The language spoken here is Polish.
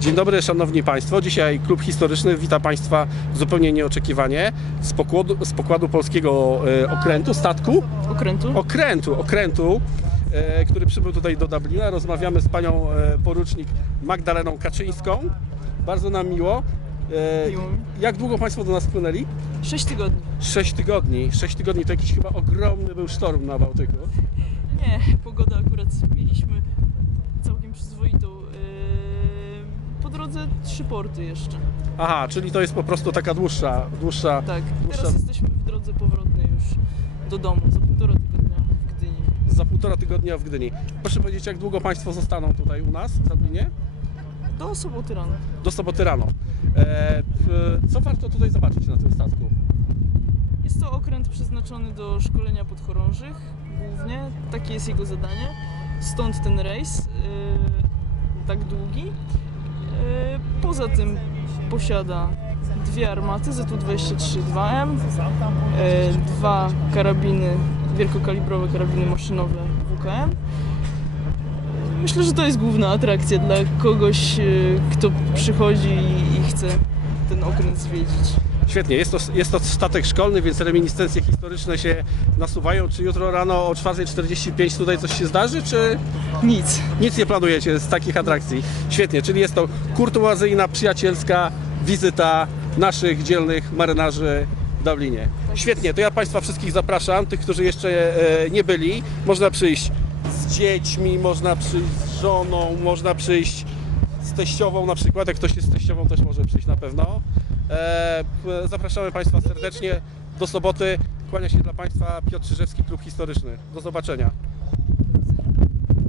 Dzień dobry, szanowni państwo. Dzisiaj klub historyczny wita państwa zupełnie nieoczekiwanie z pokładu, z pokładu polskiego e, okrętu, statku, Okrętu? okrętu, okrętu, e, który przybył tutaj do Dublina. Rozmawiamy z panią e, porucznik Magdaleną Kaczyńską. Bardzo nam miło. E, Miło. jak długo państwo do nas wpłynęli? 6 tygodni. 6 tygodni. 6 tygodni to jakiś chyba ogromny był sztorm na Bałtyku. Nie, pogoda akurat mieliśmy całkiem przyzwoitą. Drodze trzy porty jeszcze. Aha, czyli to jest po prostu taka dłuższa, dłuższa. Tak, Dłuższa- teraz jesteśmy w drodze powrotnej już do domu, za półtora tygodnia w Gdyni. za półtora tygodnia w Gdyni. Proszę powiedzieć, jak długo Państwo zostaną tutaj u nas w Dublinie? Do soboty rano. Do soboty rano. E, co warto tutaj zobaczyć na tym statku? Jest to okręt przeznaczony do szkolenia podchorążych głównie, takie jest jego zadanie. Stąd ten rejs yy, tak długi. Yy, poza tym posiada dwie armaty ZU-23 2M, yy, dwa karabiny, wielkokalibrowe karabiny maszynowe WKM. Myślę, że to jest główna atrakcja dla kogoś, yy, kto przychodzi i chce ten okręt zwiedzić. Świetnie, jest to, jest to statek szkolny, więc reminiscencje historyczne się nasuwają. Czy jutro rano o 4.45 tutaj coś się zdarzy, czy Nic. nic nie planujecie z takich atrakcji? Świetnie, czyli jest to kurtuazyjna, przyjacielska wizyta naszych dzielnych marynarzy w Dublinie. Świetnie, to ja Państwa wszystkich zapraszam, tych, którzy jeszcze e, nie byli. Można przyjść z dziećmi, można przyjść z żoną, można przyjść z teściową na przykład. Jak ktoś jest z teściową, też może przyjść na pewno. E, zapraszamy Państwa serdecznie do soboty. Kłania się dla Państwa Piotr Czyżewski, Klub Historyczny. Do zobaczenia.